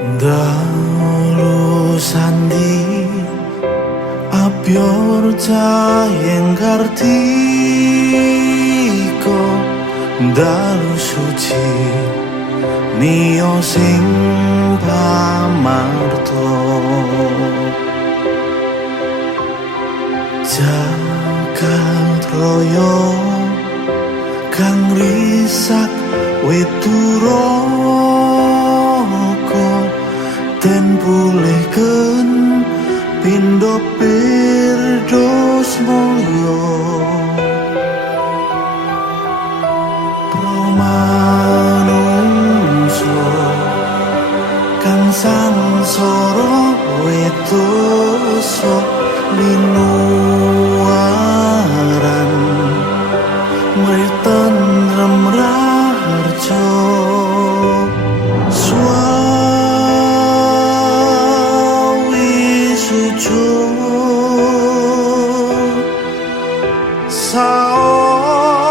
Dalu sandi apior caheng kartiko dalu suci mio sing pamarto jagat royo kang risak weturoko ten pulihken pindo pirdos mulya promanungso kang sangsara wedosa linuaran mriten remraharja saos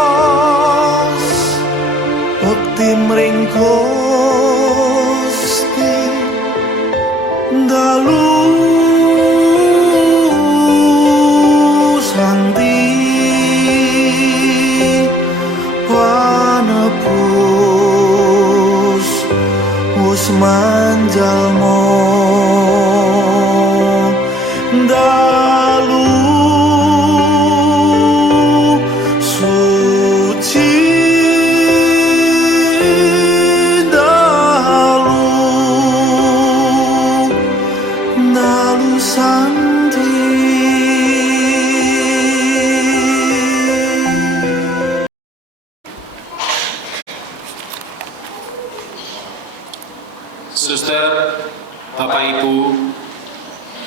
bekti mring Gusti dalu santi panebus wis manjalmo dalu suci dalu santi. Suster, Bapak Ibu,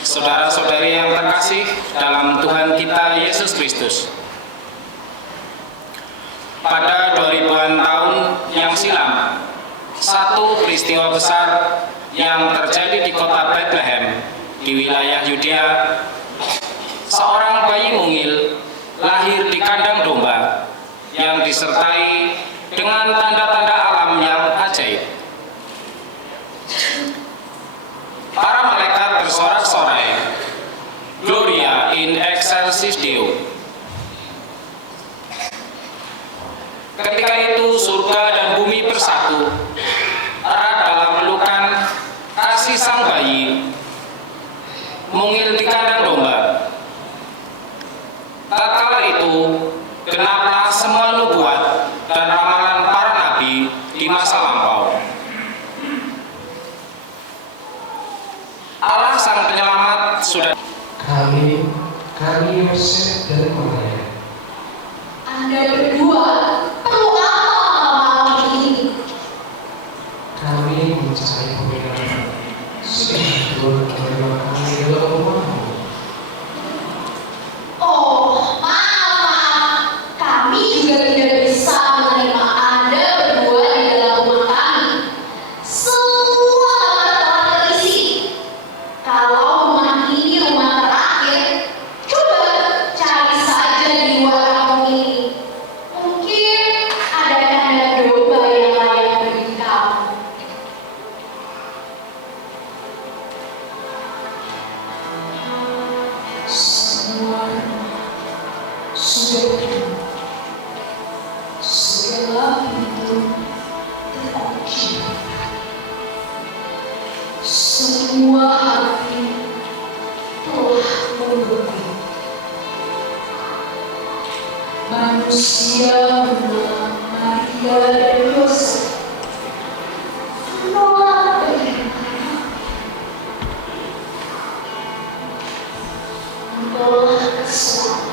saudara-saudari yang terkasih dalam Tuhan kita Yesus Kristus. Pada 2000-an tahun yang silam, satu peristiwa besar yang terjadi di kota Bethlehem di wilayah Yudea, seorang bayi mungil lahir di kandang domba yang disertai dengan tanda-tanda alam yang ajaib. Para malaikat bersorak-sorai, Gloria in excelsis Deo. Ketika itu surga dan bumi bersatu erat dalam pelukan kasih sang bayi mungil di kandang domba. Tatkala itu genaplah semua nubuat dan ramalan para nabi di masa lampau. Allah sang penyelamat sudah. Kami Yosef dan Maria. Anda berdua perlu apa malam ini? Kami mencari kebenaran. Sudah Tuhan menerima kami dalam rumahmu. Oh, maaf. Kami juga tidak bisa menerima Anda berdua di dalam rumah kami. Semua kamar telah terisi. Kalau rumah ini rumah terakhir, coba cari saja di luar kampung ini. Mungkin ada kandang domba yang layak bagi kamu. Semua sudah penuh. Segala pintu terkunci. Semua hati telah membeku. Manusia menolak Maria dan Yosef. Menolak bagaimana? Menolak keselamatan.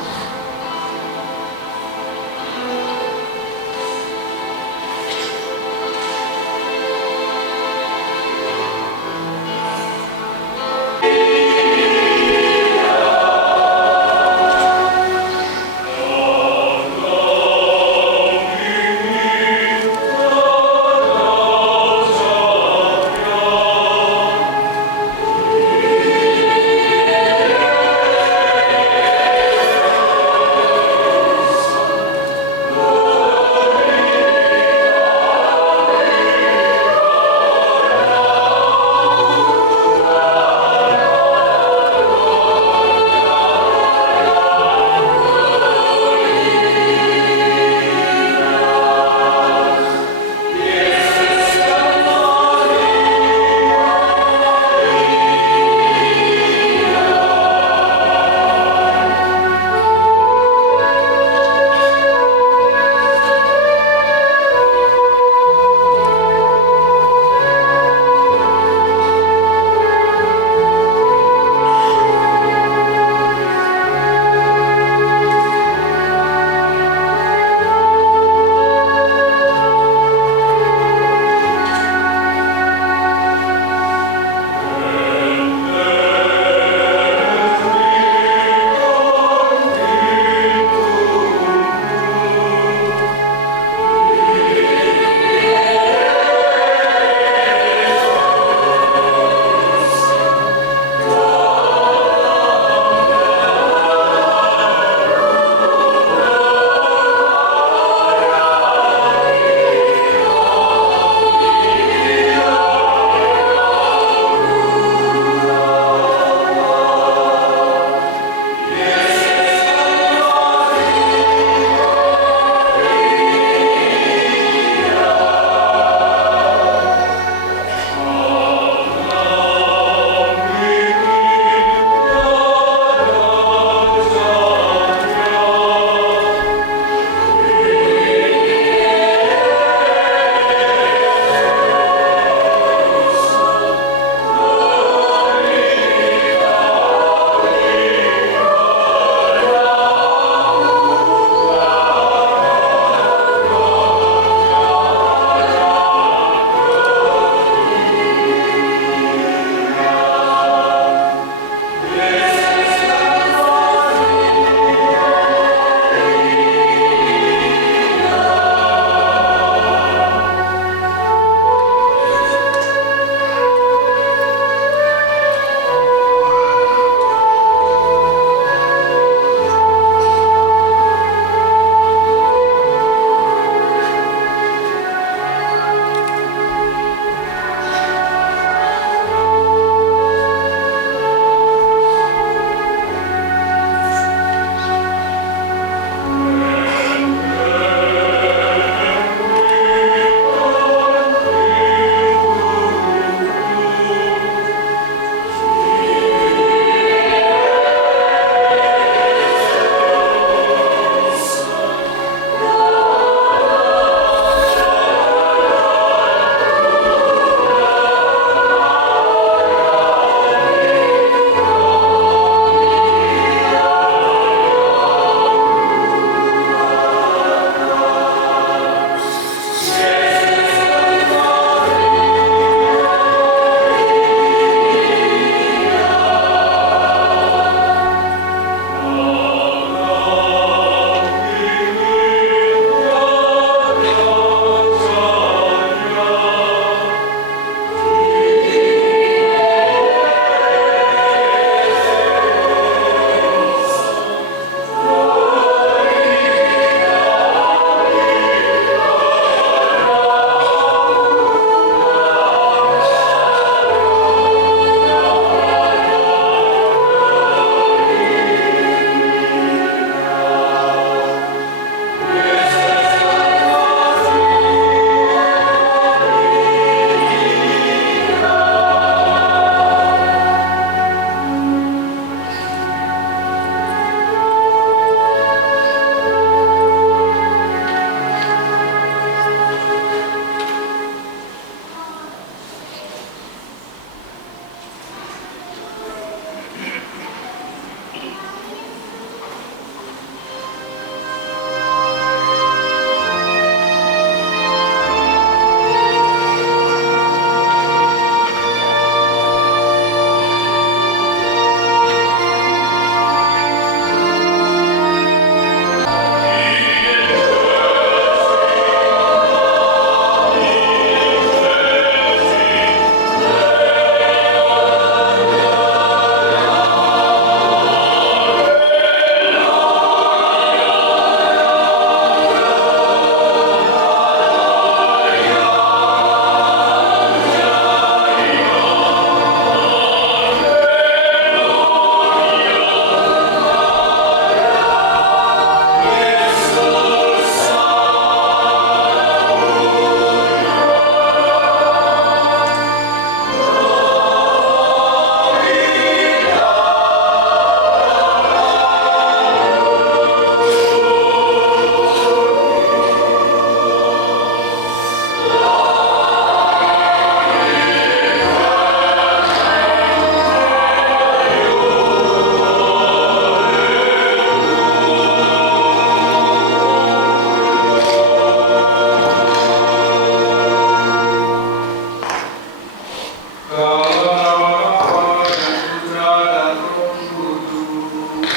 Dalam nama Bapa dan Putra dan Roh Kudus.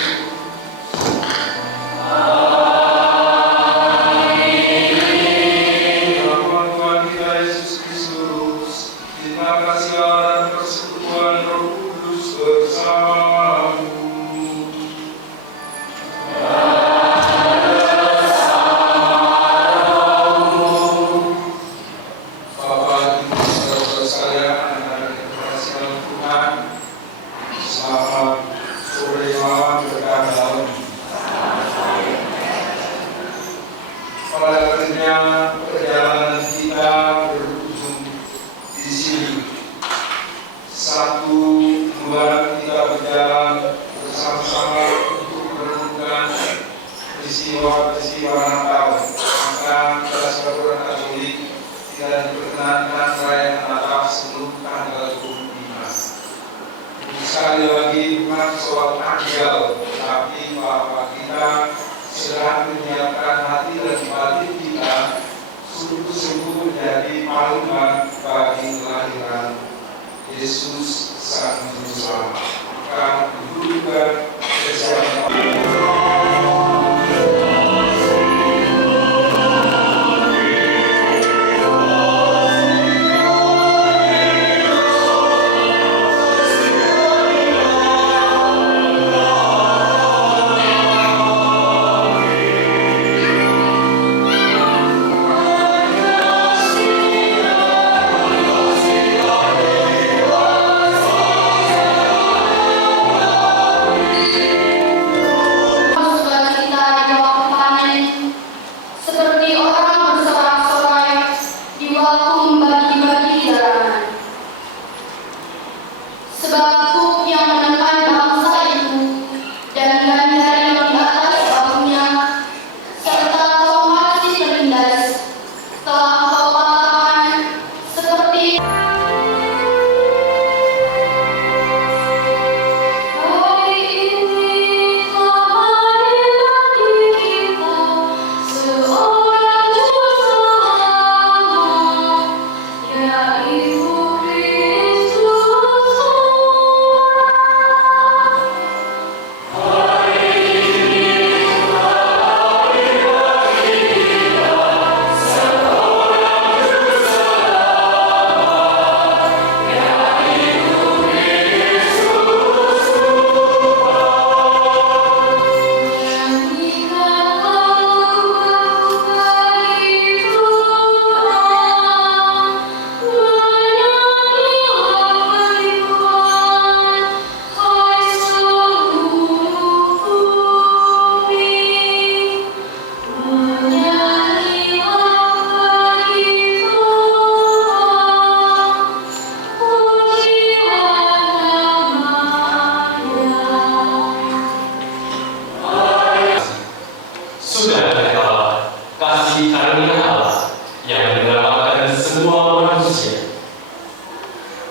Dalam Tuhan kita Yesus Kristus, terima kasih Allah dan persekutuan Roh Kudus bersamamu. Bapak, Ibu, saudara sekalian, anak-anak yang dikasihi Tuhan, selamat sore malam berkah dalam. Pada akhirnya perjalanan kita berujung di sini. 1 bulan kita berjalan bersama-sama untuk merenungkan peristiwa-peristiwa Natal. Maka kita sebagai orang Katolik tidak diperkenankan merayakan Natal sebelum tanggal 25. Sekali lagi bukan soal tanggal, tapi bahwa kita sedang menyiapkan hati dan batin kita sungguh-sungguh menjadi paluan bagi kelahiran Yesus Sang Juru Selamat. Maka dudukkan bersama.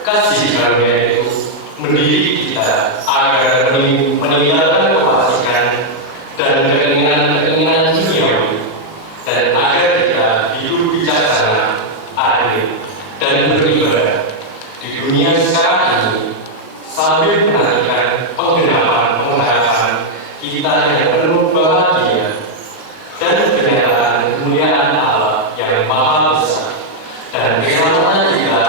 Kasih karunia itu mendidik kita agar meninggalkan kefasikan dan keinginan duniawi, dan agar kita hidup bijaksana, adil, dan beribadah di dunia sekarang ini sambil menantikan penggenapan pengharapan kita yang penuh bahagia dan kenyataan kemuliaan Allah yang maha besar dan keselamatan kita.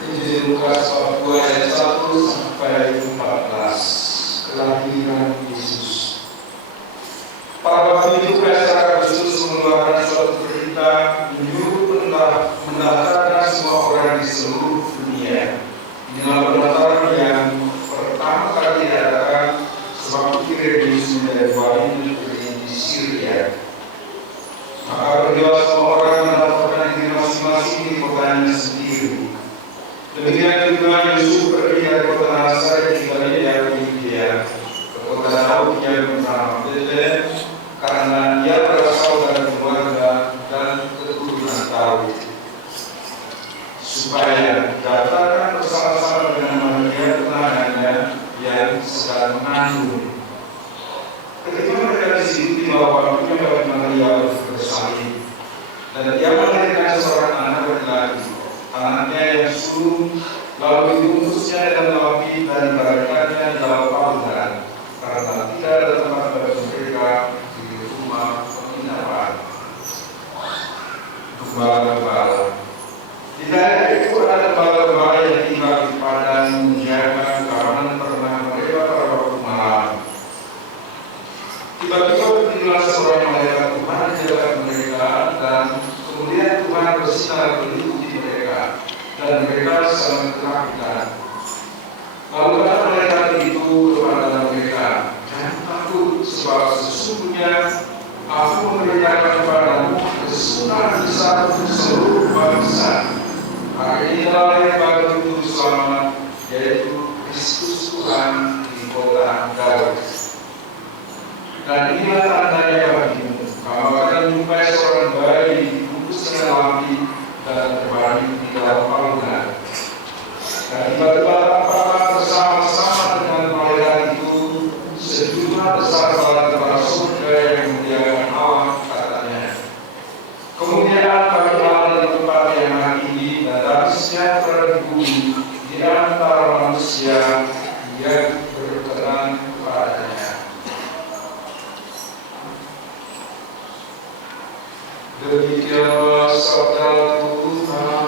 Injil Lukas 2 ayat 1 sampai 14, kelahiran Yesus. Pada waktu itu Kaisar Agustus mengeluarkan suatu perintah menyuruh mendaftarkan semua orang di seluruh dunia. Inilah pendaftaran yang pertama kali diadakan sebab Quirinius menjadi wali negeri di Syria. Maka pergilah semua orang mendaftarkan diri masing-masing di kotanya sendiri. Demikian juga Yusuf pergi dari dan mengandung. Ketika mereka di situ di bawah waktunya bagi Maria bersalin, dan dia melahirkan seorang anak laki-laki, anaknya yang sulung, lalu dibungkusnya dengan api dan dibaringkannya di dalam palungan, karena tidak ada tempat bagi mereka di rumah penginapan. Gembala-gembala. Di daerah itu ada gembala-gembala yang tinggal di padang menjaga keamanan ternak mereka pada waktu malam. Tiba-tiba berdirilah seorang malaikat Tuhan di dekat mereka, dan kemudian Tuhan bersinar meliputi mereka, dan mereka saling ketakutan. Lalu kata malaikat itu kepada mereka, "Jangan takut, sebab sesungguhnya Aku memberitakan kepadamu kesunahan besar untuk seluruh bangsa. Hari inilah yang bagimu selamat, yaitu Kristus Tuhan di kota Daud. Dan inilah tandanya bagimu, kamu akan menjumpai seorang bayi dibungkus dengan api dan terbaring di dalam palungan." Dan tiba-tiba apakah bersama-sama dengan malaikat itu sejumlah besar bala tentara surga yang memuliakan Allah, katanya, "Kemuliaan bagi Allah di tempat yang maha tinggi, dan damai sejahtera di bumi di antara manusia yang berkenan kepadanya." Demikianlah sabda Tuhan.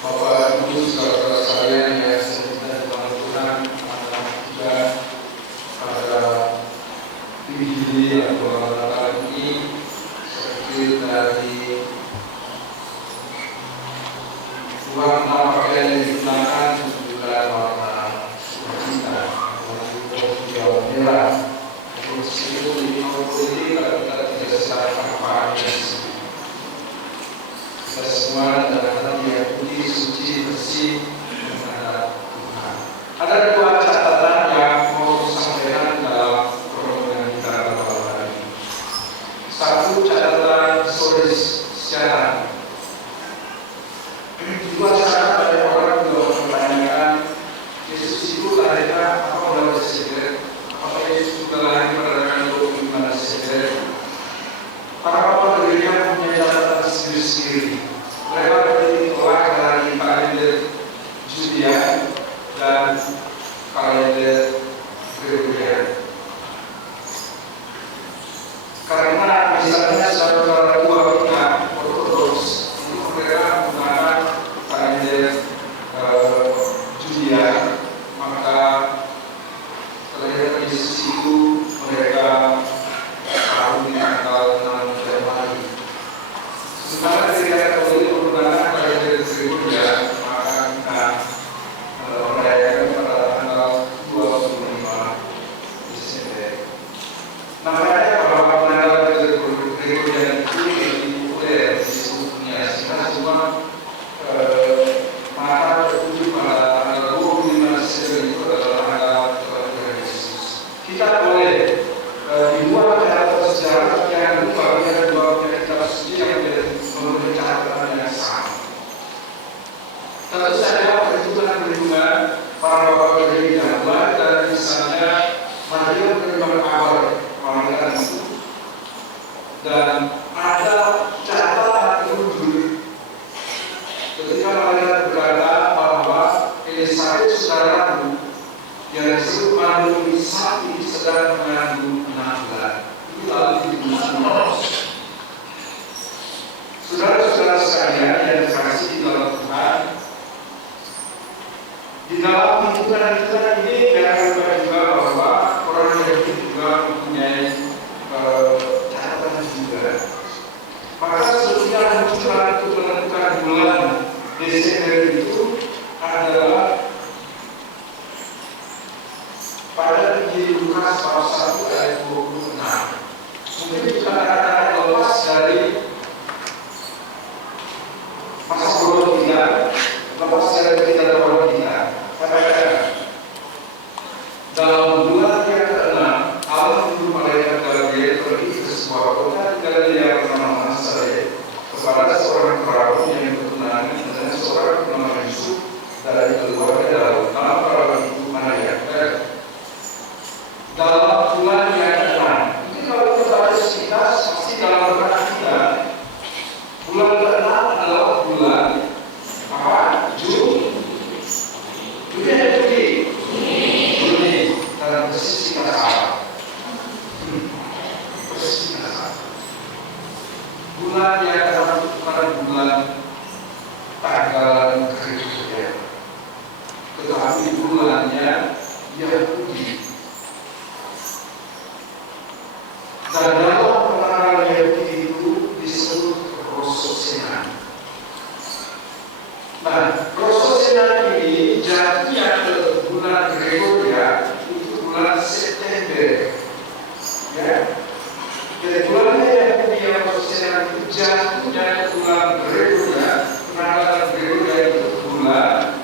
Bapak Ibu saudara sekalian yang sebentar dalam Tuhan, juga pada Injil atau Natal ini seperti dari warna pakaian yang digunakan juga warna hitam, warna merah. Meskipun di politik kita tidak secara apa kita semua adalah hati yang putih, suci, bersih menghadap Tuhan. Ada dua catatan yang mau disampaikan dalam program kita pada hari ini. Satu, catatan historis sejarah. Dua, sekarang banyak orang juga mempertanyakan Yesus itu lahirnya apa pada Desember? Apakah Yesus juga lahir pada tanggal 25 Desember? Para pendirinya punya catatan sendiri-sendiri. Mereka bertolak dari kalender Julian dan kalender Gregorian. Karena misalnya saudara dua kita Ortodoks itu mereka menggunakan kalender Julian, maka kelahiran Yesus itu mereka tahu di tanggal 6 Januari. Sementara ketika Katolik menggunakan kalender Gregorian, maka kita merayakan pada tanggal 25 Desember. Namanya bahwa kalender Gregorian itu lebih populer di seluruh dunia, sehingga semua mata tertuju pada tanggal 25 Desember itu adalah tanggal kelahiran Yesus. Kita boleh di luar catatan sejarah yang lupa ada dua kitab suci yang memiliki catatan yang sama. Tentu saja perhitungan para bapak dari dahulu dan misalnya Maria menerima kabar malaikat itu, dan ada catatan mundur ketika malaikat berkata bahwa Elisabet saudaramu yang disebut mengandung sapi sedang mengandung 6 bulan. Itu lalu dibunuh. Saudara-saudara sekalian yang dikasihi di dalam Tuhan, di dalam hitungan-hitungan ini jangan lupa juga bahwa orang Yahudi juga mempunyai catatan juga. Maka sebetulnya munculan untuk menentukan bulan Desember itu adalah pada Injil Lukas pasal 1 ayat 26. Mungkin juga kata-kata lepas dari masa bodoh kita, lepas dari kita bodoh kita. Nah, prosesnya ini jatuhnya ke bulan Gregoria itu bulan September. Ya, jadi bulannya yang punya prosesnya itu jatuhnya ke bulan Gregoria, penanggalan Gregoria itu bulan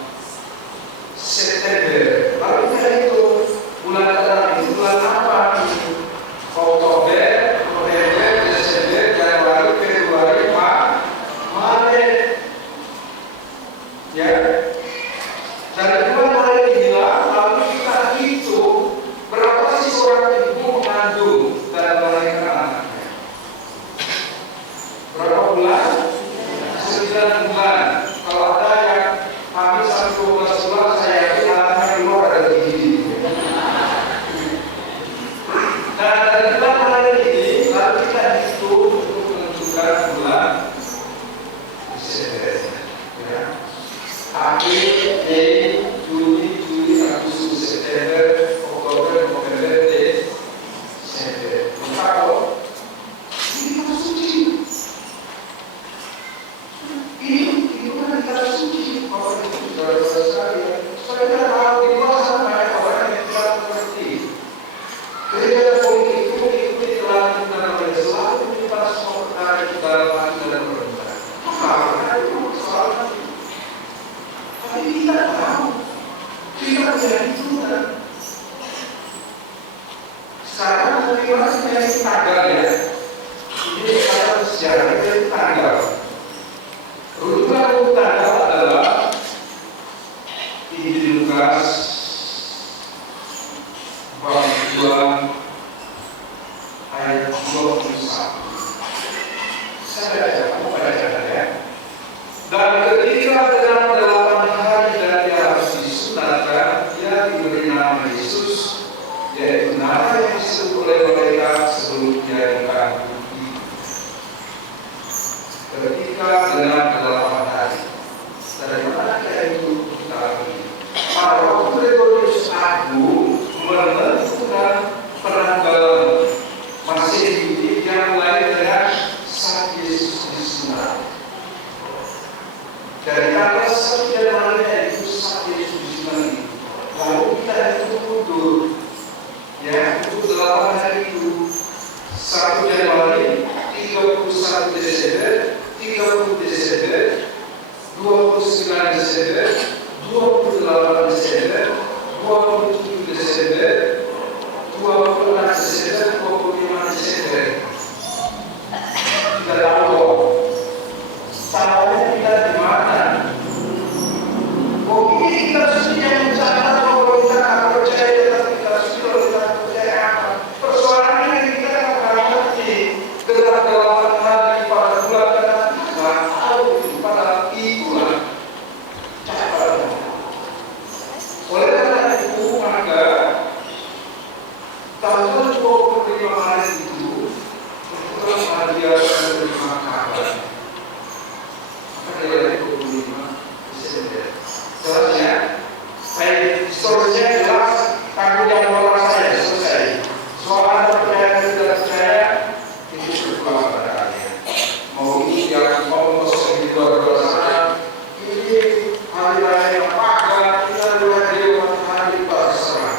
September. Lalu kita itu bulan itu bulan apa? Oktober, November, Desember, Januari, Februari, Maret. Ya, dari bulan Maret inilah lalu kita hitung berapa sih seorang ibu mengandung dan melahirkan anaknya. Berapa bulan? 9 bulan. Kalau ada yang hamil sampai 12 bulan, saya yakin anaknya keluar dari gigi. Nah, dari bulan Maret ini lalu kita hitung untuk menentukan bulan Desember. Ya. April, Mei, Juni, Juli, Agustus, September, Oktober, November, Desember. Kalau ini kita suci, ini bukan kita suci. Kalau itu saudara sekalian, saudara tahu di luar sana banyak orang yang tidak mengerti. Gereja politik itu mengikuti kelanjutan oleh selalu kita semua perkara di dalam hati dan perintah. Karena itu soal tapi kita tahu, kita menjadi Tuhan. Sekarang menerima dari tanggal ya. Ini adalah sejarah dari tanggal. Rujukan tanggal adalah Injil Lukas bab 2 ayat 21. Saya baca, kamu baca ya. Dan ketika dalam 8 hari dan dia harus disunatkan, dia diberi nama Yesus, yaitu nama yang disebut oleh mereka sebelum dia dikandung. Ketika dalam 8 hari, dari mana dia itu dikandung? Pada waktu Gregorius Agung menentukan penanggalan Masehi yang mulai dengan saat Yesus disunat. Dari tanggal 1 Januari itu saat Yesus disunat. Lalu kita itu mundur, ya, untuk 8 hari itu. 1 Januari, 31 Desember, 30 Desember, 29 Desember, 28 Desember, 27 Desember, 26 Desember, 25 Desember. Kita tahu salahnya kita di mana? Oh, ini kita suci yang mencatat bahwa kita tidak percaya, tetapi kita suci kalau kita percaya apa? Persoalannya kita tidak mengerti. Dalam 8 hari pada bulan kita tahu pada itulah catatan. Oleh karena itu maka tanggal 25 Maret itu kebetulan hari akan menerima kabar. Dari 25 Desember. Jelas ya? Baik, historisnya jelas. Takut yang orang saya selesai. Soal percaya dan tidak percaya itu berpulang pada kalian. Mau ini yang mau kosong di luar sana. Ini hari raya yang pagar. Kita luar dewa hari terserah.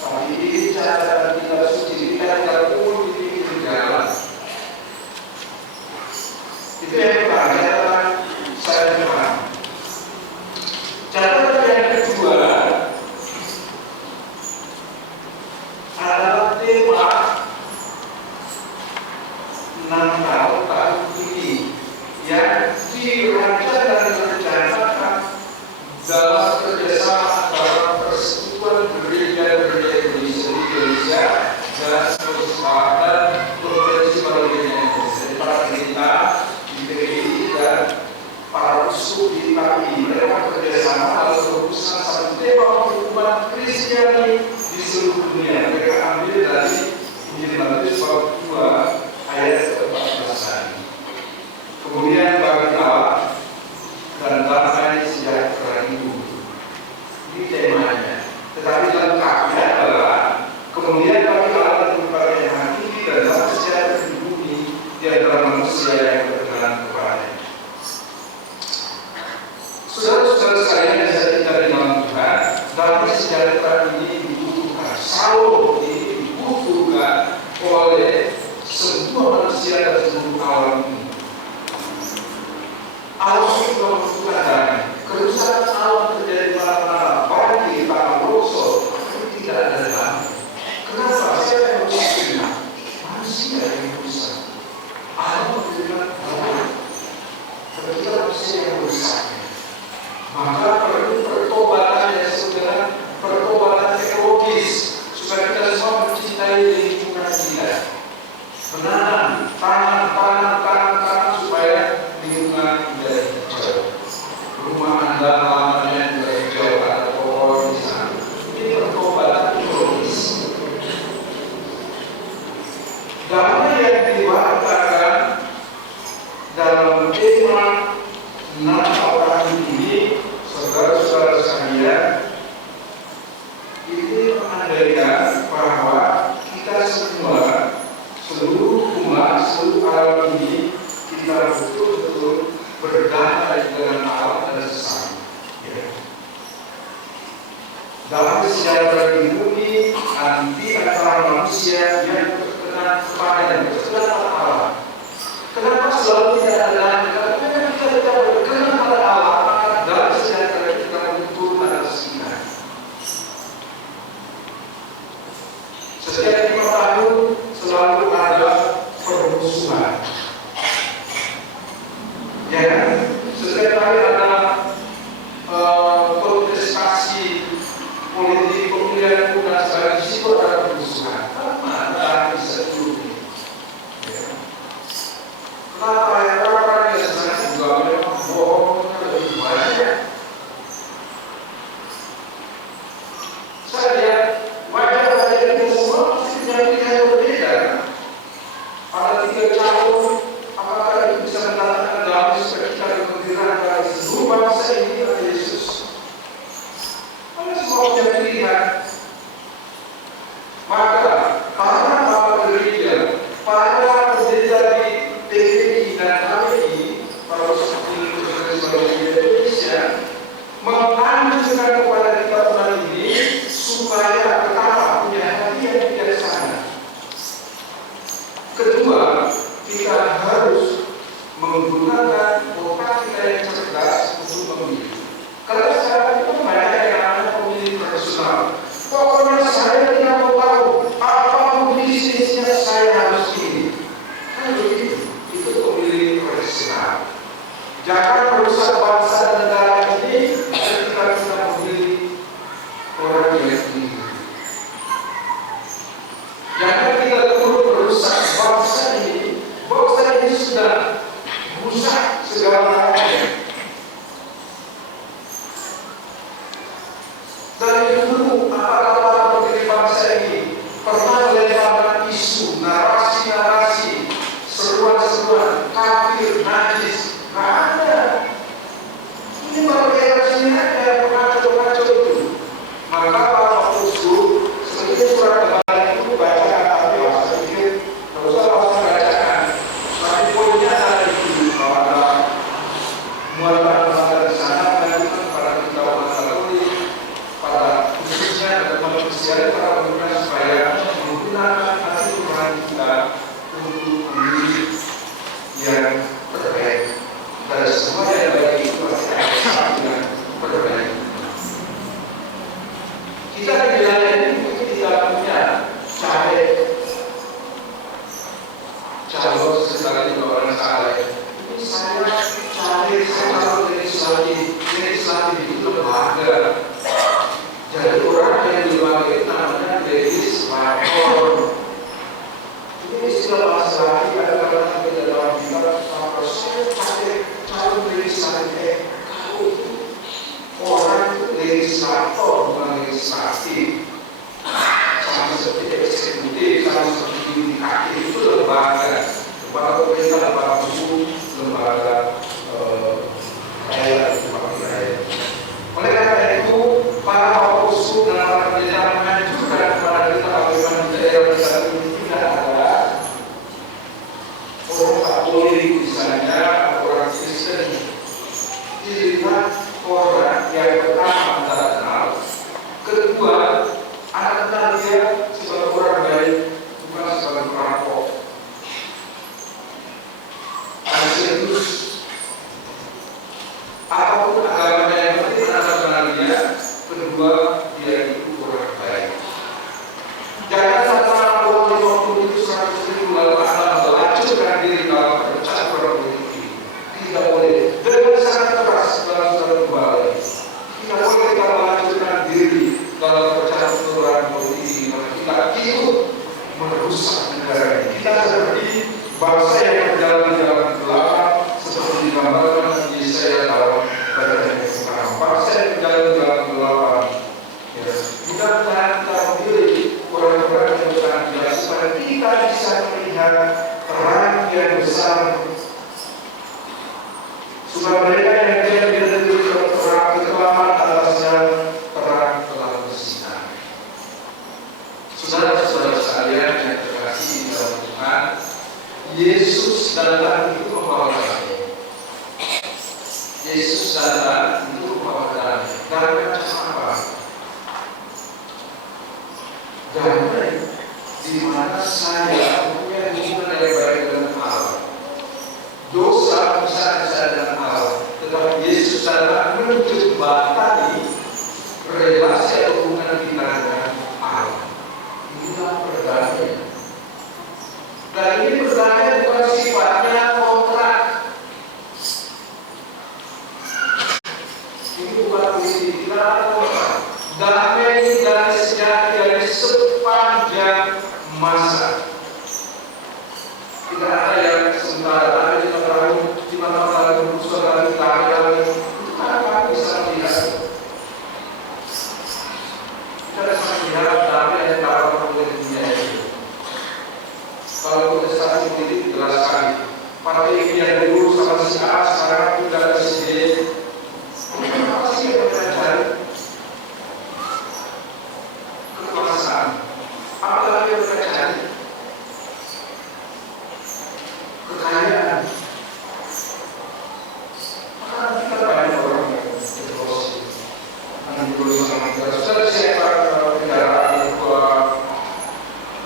Tapi ini cara kita suci. Kita tidak pun ini berjalan. Itu yang pertama. Saya paham. Catatan yang kedua adalah tema Natal tahun ini yang dirancang dan direncanakan dalam kerjasama antara Persekutuan Gereja-Gereja Indonesia dan Persekutuan Provinsi Bagian Indonesia, para pendeta di PGRI dan para uskup di KPI. Mereka bekerjasama dalam merumuskan satu tema penghukuman Kristiani di seluruh dunia. Mereka ambil dari Injil Matius bab 2 ayat 14. Kemudian bagi Allah dan damai sejahtera itu. Ini temanya. Tetapi lengkapnya adalah kemudian bagi Allah dan berbagai yang hakiki dan damai sejahtera di bumi di antara manusia yang berkenan kepadanya. Saudara Saudara-saudara sekalian yang saya cintai di dalam Tuhan, damai sejahtera ini dibutuhkan, shalom ini dibutuhkan oleh semua manusia dan seluruh alam ini. Alam itu membutuhkan damai. Kerusakan alam terjadi di mana-mana, banjir, tanah longsor, tapi tidak ada damai. Kenapa? Siapa yang merusak? Manusia yang merusak. Alam memberikan damai. Ketika manusia yang merusak, maka perlu pertobatan yang disebut dengan pertobatan ekologis, supaya kita semua mencintai lingkungan kita, menanam tanam supaya lingkungan menjadi hijau. Rumah Anda halamannya juga hijau, ada pohon di sana. Ini pertobatan ekologis. Damai yang diwartakan dalam tema 6 orang ini, saudara-saudara sekalian, ini mengandaikan bahwa kita semua, seluruh umat, seluruh alam ini, kita betul-betul berdamai dengan alam dan sesama. Dalam sejarah di bumi, nanti antara manusia yang berkenan kepada dan berkenan pada alam. Kenapa selalu tidak ada? Karena kita tidak berkenan pada alam, maka dalam sejarah kita betul pada kita. Setiap 5 tahun selalu ada permusuhan. Ya kan? Setiap kali ada kontestasi politik, pemilihan dan sebagainya, di situ ada permusuhan. Mana bisa dulu? Kenapa orang-orang yang sebenarnya juga memang bohongnya lebih banyak? Saya lihat wajah-wajah itu semua pasti punya pilihan yang berbeda. Ada 3 calon, apakah itu bisa mendatangkan damai supaya kita bergembira bagi seluruh bangsa ini oleh Yesus? Ada semua punya pilihan. Maka para bapak gereja, para pendeta di TPI dan KPI, para seperti Indonesia, menganjurkan kepada kita umat ini supaya pertama punya hati yang bijaksana. Kedua, kita harus menggunakan otak kita yang cerdas untuk memilih. Karena sekarang itu banyak yang namanya pemilih profesional. Pokoknya saya tidak mau tahu apapun bisnisnya, saya harus ini. Kan begitu. Itu pemilih profesional. Jangan merusak bangsa dan negara ini ketika kita memilih orang yang tinggi. Jangan kita perlu merusak bangsa ini. Bangsa ini sudah rusak segala-galanya. Dari dulu, apakah para pemimpin bangsa ini pernah melemparkan isu, narasi-narasi, seruan-seruan, kafir, najis? Nggak ada. Ini baru generasi aja pengaco-pengaco itu. Maka para pemimpin sebenarnya surat kebalik itu baca tapi saya pikir nggak usah langsung bacakan. Tapi poinnya ada di sini bahwa ada muatan-muatan di sana menunjukkan kepada kita umat Katolik, pada khususnya teman-teman Kristiani, para pemuda supaya menggunakan hati nurani kita untuk memilih yang terbaik. Dari semua yang baik itu pasti ada satu yang terbaik. Kita di wilayah ini mungkin tidak punya calon sekali orang saleh. Ini saya cari calon legislatif itu lembaga. Jadi orang yang di lembaga itu namanya legislator. Ini istilah bahasa lagi ada kata dalam kita saya cari calon legislatif. Kalau itu orang itu legislator bukan legislatif. Sama seperti eksekutif, sama seperti yudikatif, itu lembaga pemerintah, lembaga hukum, lembaga rakyat, lembaga rakyat. Oleh karena itu, para usul dan para pendeta menganjurkan kepada kita bagaimana di daerah kita ini tidak ada orang Katolik misalnya, orang Kristen, dilihat orang agamanya yang penting nasionalnya, kedua dia itu orang baik. Jangan sampai orang itu 100.000 lalu Anda melacurkan diri dalam percakapan politik. Tidak boleh. Dengan sangat keras dalam satu kembali. Tidak boleh kita melacurkan diri dalam percakapan politik. Kita ikut merusak negara ini. Kita seperti bangsa yang berjalan di dalam gelap, seperti digambarkan Yesaya dalam bagian yang sekarang. Bangsa yang berjalan di dalam gelap. Ya. Mudah-mudahan kita memilih orang-orang yang berjalan di dalam supaya kita bisa melihat terang yang besar. Supaya mereka yang tidak berdiri terang kekelaman atasnya terang telah bersinar. Saudara-saudara sekalian yang terkasih di dalam Tuhan, Yesus datang untuk membawa damai. Yesus datang untuk membawa damai. Damai macam apa? Damai di mana saya punya hubungan yang baik dengan Allah. Dosa bisa saya dengan Allah, tetapi Yesus datang menjembatani relasi atau hubungan kita dengan Allah. Inilah perdamaian. Dan ini perdamaian bukan sifatnya kontrak. Ini bukan politik, tidak ada kontrak. Damai ini dari sejati, dari sepanjang masa. Tidak ada yang sementara, ada 5 tahun, 5 tahun, 10 tahun, kita akan bisa melihat. Kita bisa melihat damai yang ditawarkan oleh dunia ini. Kalau kontestasi politik jelas sekali. Partai ini yang dulu sama si A, sekarang sudah ada si B. Apa sih yang mereka cari? Kekuasaan. Apalagi yang mereka cari? Kekayaan. Maka kita banyak orang yang berkorupsi. Yang berkorupsi sama negara. Sudah siapa kendaraan kedua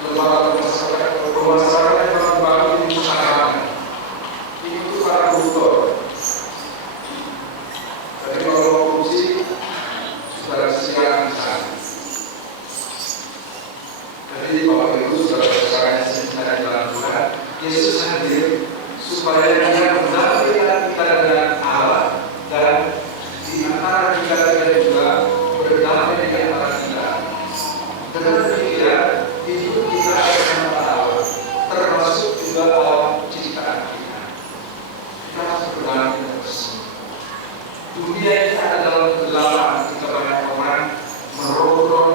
lembaga pemasaran yang membangun di usaha. Ini untuk para koruptor. Jadi kalau korupsi sudah siap di sana. Jadi Bapak Ibu sudah sekarang sebenarnya dalam Tuhan, Yesus hadir supaya Dia mendamaikan kita dengan Allah dan di antara kita dan juga berdamai di antara kita. Dengan demikian hidup kita bersama Allah, termasuk juga alam ciptaan kita. Kita harus berdamai terus. Dunia ini ada dalam kegelapan, kita banyak orang merongrong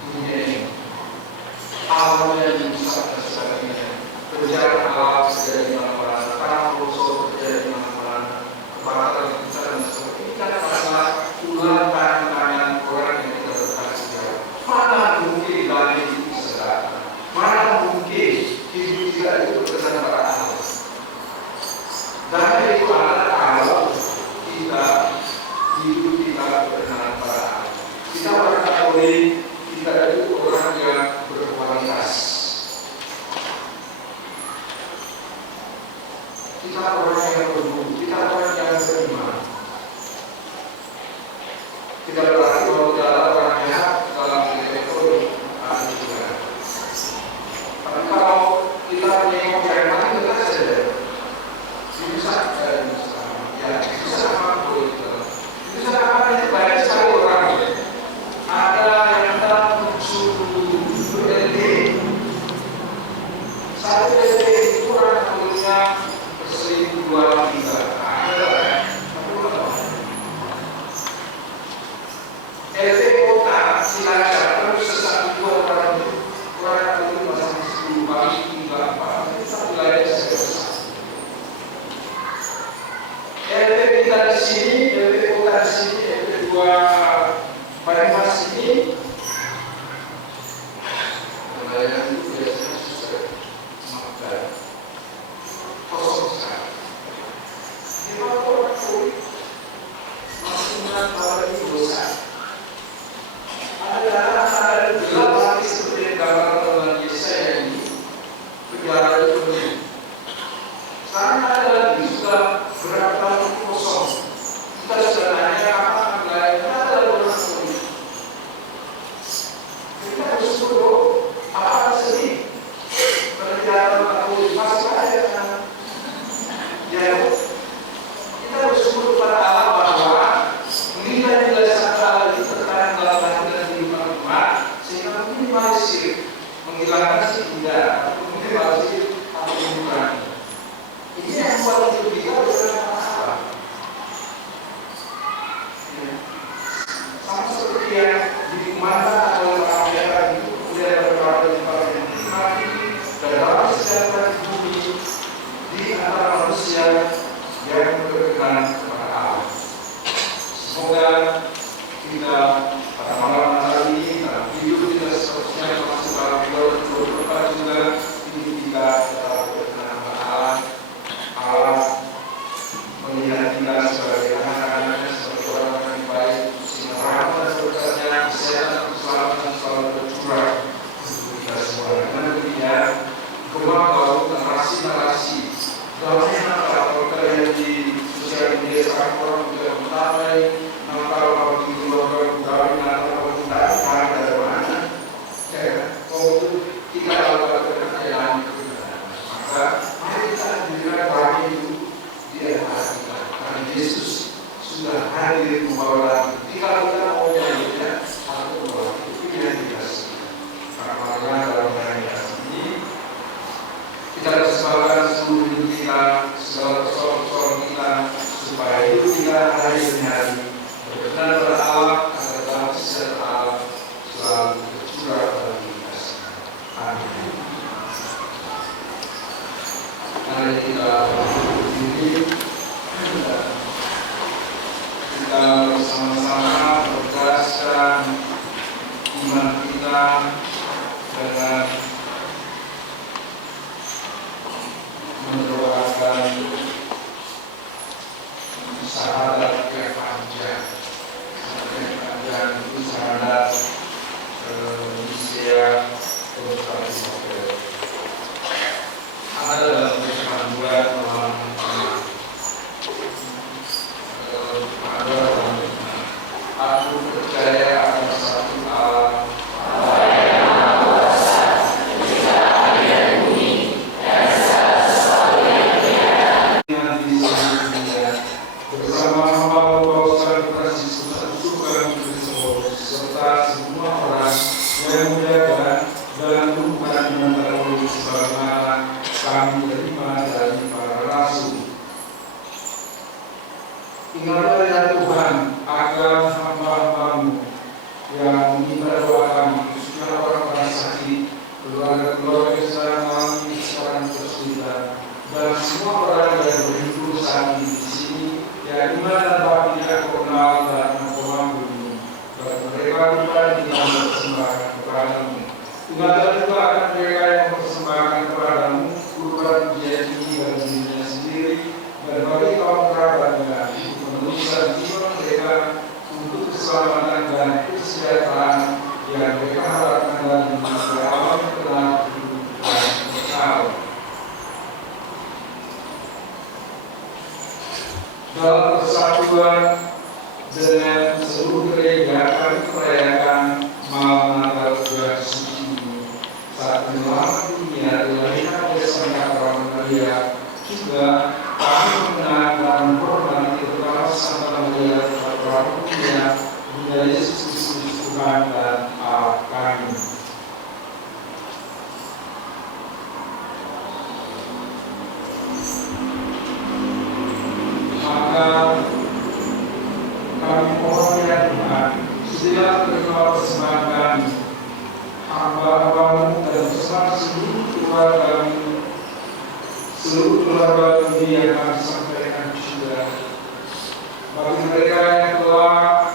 dunia ini. Alam yang rusak dan sebagainya. Berjalan alam terjadi di mana-mana, tanah longsor terjadi di mana-mana, kebakaran besar dan sebagainya. Ini kan masalah ulang tangan orang yang tidak berkasih jauh. Mana mungkin lagi itu sedang? Mana mungkin hidup kita itu berkesan pada Allah? Dan itu adalah kalau kita hidup kita berkenan pada Allah. Kita orang Katolik, kita itu orang yang berkualitas. Kita orang yang berguru, kita orang yang beriman. Tidak berarti bahwa kita adalah orang jahat dalam dunia ekonomi, ada juga. Tapi kalau kita menengok yang lain, kita saja. Bisa sama boleh kita. Bisa apa itu banyak sekali orang. Ada yang dalam muncul LD. Satu LD itu orang punya berselingkuh 2-3. Ada LD kota silakan terus sesat 2 orang itu masih 10 kali 3-4. Itu satu wilayah besar. LD kita di sini, LD kota di sini, LD 2 Banyumas ini nelayan itu biasanya sudah makan kosong sekali. Di mana orang Katolik masih mengantar itu dosa. Ada gelap lagi seperti yang gambar dalam Yesaya ini, penjara itu penuh. Sekarang ada lagi sudah berapa tahun kosong. Kita sudah seperti yang dikemana oleh para mereka itu kemudian berkata di yang mati dan dalam sejarah di bumi di antara manusia yang berkenan kepada Allah. Semoga kita pada malam hari ini dalam hidup kita seterusnya termasuk dalam hidup juga ini kita tetap berkenan kepada Allah. Allah melihat kita sebagai anak-anaknya, sebagai orang yang baik, sehingga rahmat dan berkatnya, kesehatan, keselamatan selalu tercurah untuk kita semua. Dengan demikian, kembang kau narasi-narasi dalamnya Natal yang di sosial media sekarang orang tidak mengetahui Natal kalau di keluarga kawin Natal kalau tidak tahu dari mana. Kalau itu kita lakukan kekayaan maka mari kita diberikan bagi itu di antara kita. Karena Yesus sudah hadir membawa lagi. Jika kita mau menjadinya atau membawa itu pilihan kita sendiri. Karena dalam perayaan ini kita kesempatan seluruh hidup kita, segala persoalan kita, supaya hidup kita hari demi hari berkenan kepada Allah, agar dalam sejahtera Allah selalu tercurah dalam kita semua. Amin. Mari kita berdiri, kita bersama-sama bergaskan iman kita dengan mendoakan syahadat yang panjang. Itu syahadat usia bertahun tahun. Ada dalam firman Tuhan dalam aku percaya akan satu Allah. Bersama hamba Paulus dan Franciscus mengucapkan serta semua orang yang menjaga dalam hubungan dengan Paulus sebagaimana kami terima dari para rasul. Ingatlah ya Tuhan akan hamba-hambamu yang meminta doa kami, khususnya orang-orang sakit, keluarga-keluarga secara mengalami seorang kesulitan, dan semua orang yang berhidup saat ini di sini yang iman dan bakti tidak kenal dan mengampuni, dan mereka lupa kita mempersembahkan kepadamu. Ingatlah juga akan mereka yang mempersembahkan kepadamu kurban pujian ini bagi dirinya sendiri dan bagi kaum kerabatnya untuk meneruskan iman mereka untuk keselamatan dan kesejahteraan yang mereka harapkan dan mencapai alam tenang hidup dan kekal. Dalam persatuan dengan seluruh gereja kami merayakan malam Natal bulan suci ini saat menyelamat dunia dilahirkan oleh Sang Kawan Maria. Juga kami mengenang dan menghormati terutama Santa Maria Pramudia, Bunda Yesus Kristus Tuhan dan Allah kami. Maka kami mohon ya Tuhan, sedialah terima persembahan kami, hamba-hambamu dan bersama seluruh keluarga kami yang kami sampaikan juga. Bagi mereka yang telah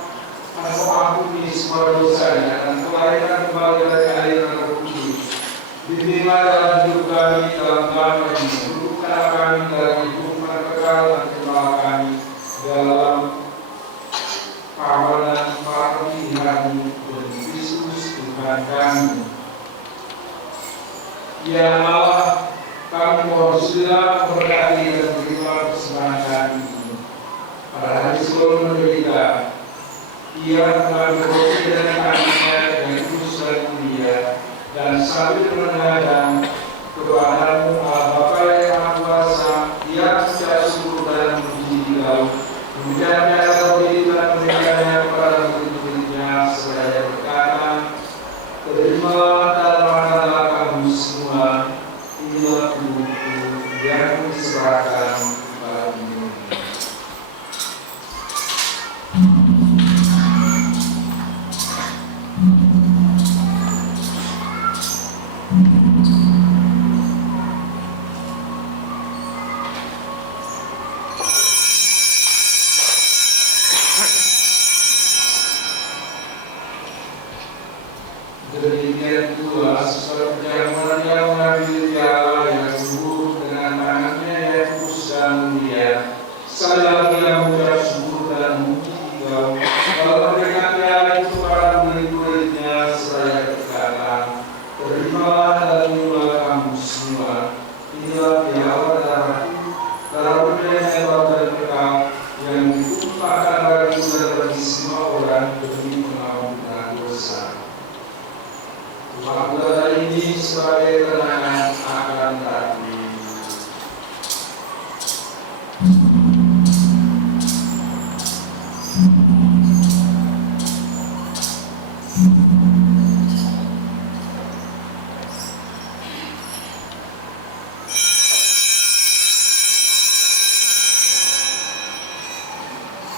mengampuni semua dosanya dan melahirkan kembali dari air dan Roh Kudus, bimbinglah dalam hidup kami dalam Tuhan kami, dudukkan kami dalam hidup kekal dan kenal kami dalam kawanan para pilihan dari Kristus Tuhan kami. Ya Allah, kami mohon sudah memberkati dan menerima persembahan kami. Pada hari sebelum menderita, Ia mengambil roti dengan tangannya dengan kudus dan mulia, dan sambil menengadang kepadamu Allah Bapa yang Maha Kuasa, Ia mengucap syukur dan memuji Engkau, kemudian roti dan memberikannya kepada murid-muridnya seraya berkata, terimalah dan makanlah kamu semua, inilah tubuhku yang diserahkan kepadamu. Demikian pula sesuatu perjamuan yang mengambil piala yang subuh dengan tangannya yang kudus dan mulia. Sekali lagi yang mengucap syukur dan memuji Engkau. Lalu memberikan piala itu para murid-muridnya seraya berkata, terimalah dan minumlah kamu semua. Inilah piala darahku, darah perjanjian baru dan kekal yang ditumpahkan bagimu dan bagi semua orang demi pengampunan dosa. Maka ini sebagai kenangan akan datang.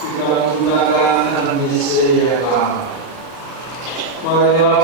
Kita menggunakan Indonesia yang lama. Marilah